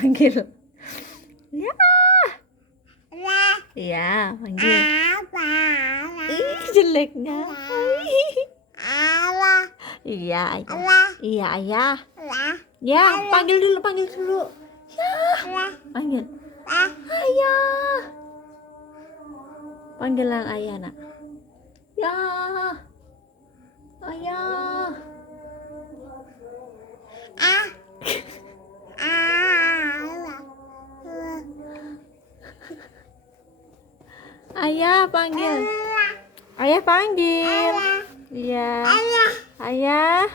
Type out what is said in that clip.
panggil. Ya. Ya, panggil. Ih, jeleknya. Iya, ayah. Iya, ayah. Ya, panggil dulu. Ya, panggil. Ayah. Panggilan ayah, nak. Ya. Ayah. Ayah panggil. Ayah panggil. Iya. Ayah.